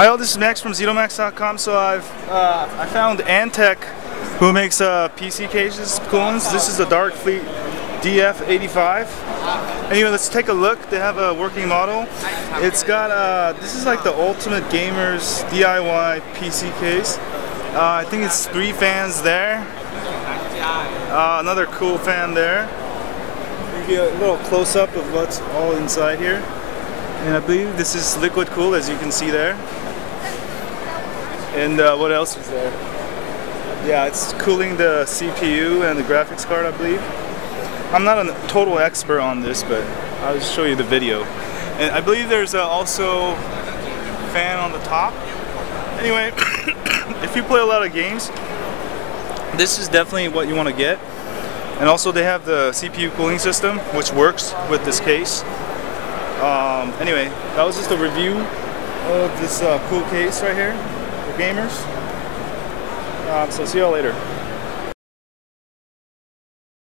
Hi all, this is Max from ZenoMax.com. So I found Antec, who makes PC cases, cool ones. This is the Darkfleet DF-85. Anyway, let's take a look. They have a working model. It's got this is like the ultimate gamer's DIY PC case. I think it's 3 fans there. Another cool fan there. Give you a little close-up of what's all inside here. And I believe this is liquid cooled, as you can see there. And what else is there? Yeah, it's cooling the CPU and the graphics card, I believe. I'm not a total expert on this, but I'll just show you the video. And I believe there's also a fan on the top. Anyway, if you play a lot of games, this is definitely what you want to get. And also they have the CPU cooling system, which works with this case. Anyway, that was just a review of this cool case right here for gamers. So see y'all later.